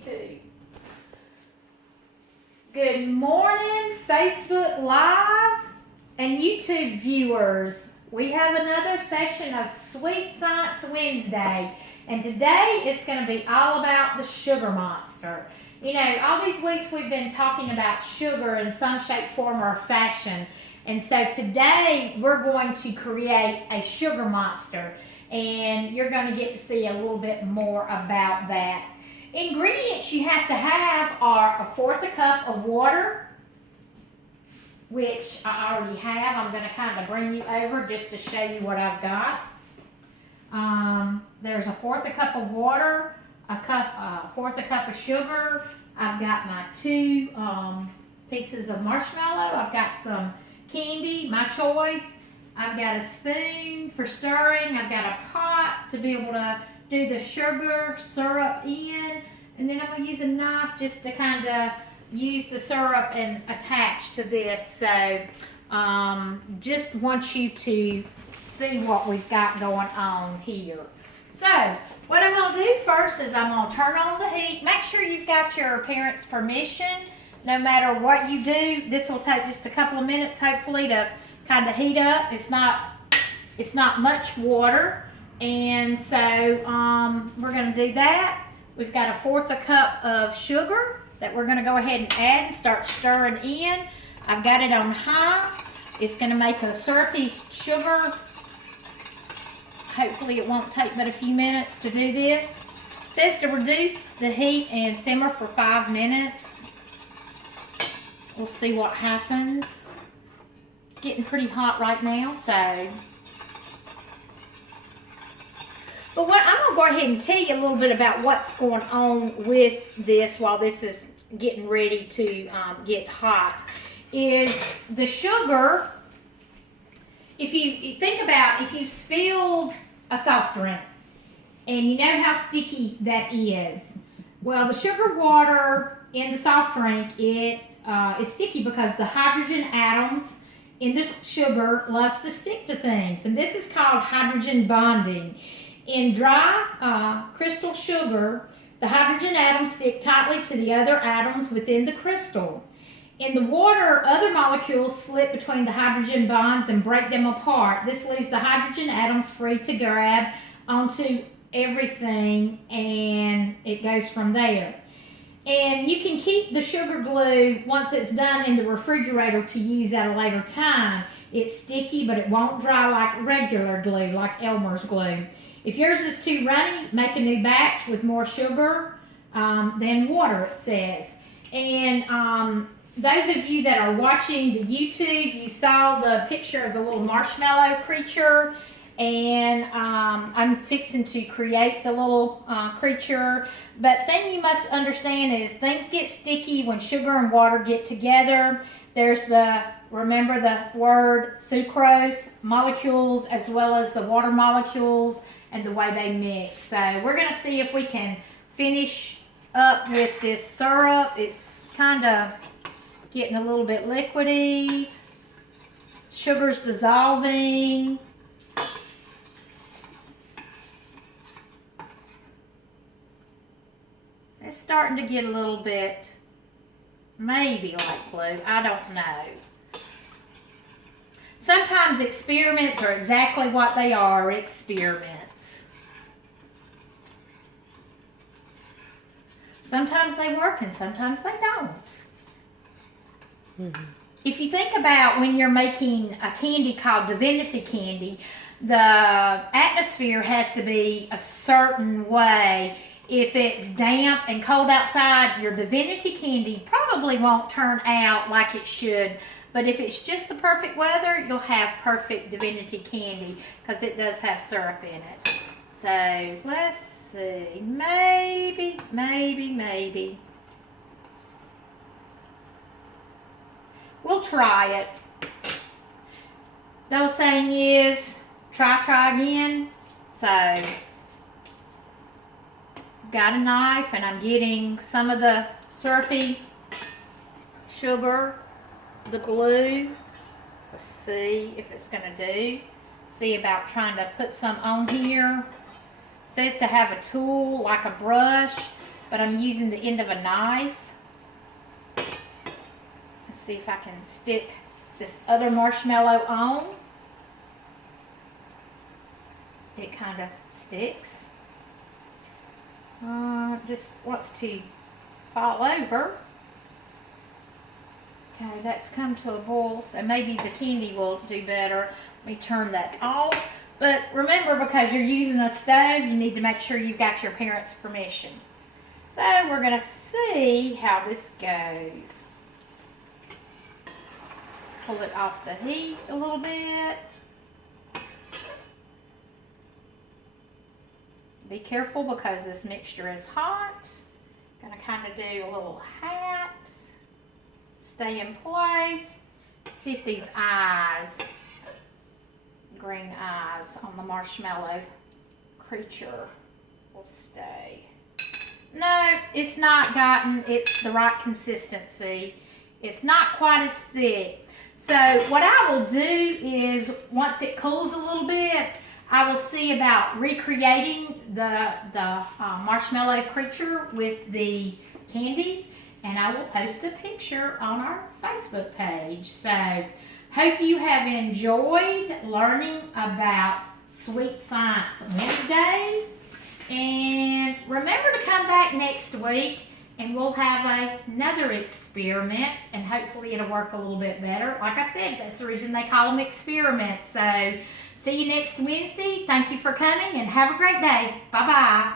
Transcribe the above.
YouTube. Good morning, Facebook Live and YouTube viewers. We have another session of Sweet Science Wednesday, and today it's going to be all about the sugar monster. You know, all these weeks we've been talking about sugar in some shape, form, or fashion, and so today we're going to create a sugar monster, and you're going to get to see a little bit more about that. Ingredients you have to have are 1/4 cup of water, which I already have. I'm going to kind of bring you over just to show you what I've got. There's 1/4 cup of water, 1/4 cup of sugar. I've got my 2 pieces of marshmallow. I've got some candy, my choice. I've got a spoon for stirring. I've got a pot to be able to do the sugar syrup in, and then I'm going to use a knife just to kind of use the syrup and attach to this. So just want you to see what we've got going on here. So what I'm going to do first is I'm going to turn on the heat. Make sure you've got your parents' permission. No matter what you do, this will take just a couple of minutes hopefully to kind of heat up. It's not much water. And so we're going to do that. We've got 1/4 cup of sugar that we're going to go ahead and add and start stirring in. I've got it on high. It's going to make a syrupy sugar. Hopefully it won't take but a few minutes to do this. It says to reduce the heat and simmer for 5 minutes. We'll see what happens. It's getting pretty hot right now, so. But what I'm going to go ahead and tell you a little bit about what's going on with this while this is getting ready to get hot is the sugar. If you think about if you spilled a soft drink and you know how sticky that is, well, the sugar water in the soft drink, it is sticky because the hydrogen atoms in the sugar loves to stick to things, and this is called hydrogen bonding. In dry crystal sugar, the hydrogen atoms stick tightly to the other atoms within the crystal. In the water, other molecules slip between the hydrogen bonds and break them apart. This leaves the hydrogen atoms free to grab onto everything, and it goes from there. And you can keep the sugar glue once it's done in the refrigerator to use at a later time. It's sticky, but it won't dry like regular glue, like Elmer's glue. If yours is too runny, make a new batch with more sugar than water, it says. And those of you that are watching the YouTube, you saw the picture of the little marshmallow creature, and I'm fixing to create the little creature. But thing you must understand is things get sticky when sugar and water get together. There's remember the word sucrose molecules as well as the water molecules and the way they mix. So we're going to see if we can finish up with this syrup. It's kind of getting a little bit liquidy. Sugar's dissolving. It's starting to get a little bit maybe like glue. I don't know. Sometimes experiments are exactly what they are, experiments. Sometimes they work and sometimes they don't. Mm-hmm. If you think about when you're making a candy called divinity candy, the atmosphere has to be a certain way. If it's damp and cold outside, your divinity candy probably won't turn out like it should. But if it's just the perfect weather, you'll have perfect divinity candy because it does have syrup in it. So let's see, maybe. We'll try it. The old saying is, try again. So, got a knife and I'm getting some of the syrupy sugar, the glue. Let's see if it's going to do. See about trying to put some on here. It says to have a tool like a brush. but I'm using the end of a knife. Let's see if I can stick this other marshmallow on. It kind of sticks. Just wants to fall over. Okay, that's come to a boil, so maybe the candy will do better. Let me turn that off. But remember, because you're using a stove, you need to make sure you've got your parents' permission. So we're going to see how this goes. Pull it off the heat a little bit. Be careful because this mixture is hot. Gonna kind of do a little hat. Stay in place. See if these eyes, green eyes on the marshmallow creature will stay. No, it's not gotten, it's the right consistency. It's not quite as thick. So what I will do is, once it cools a little bit, I will see about recreating the marshmallow creature with the candies, and I will post a picture on our Facebook page. So, hope you have enjoyed learning about Sweet Science Wednesdays, and remember to come back next week and we'll have another experiment, and hopefully it'll work a little bit better. Like I said, that's the reason they call them experiments. So, see you next Wednesday. Thank you for coming and have a great day. Bye-bye.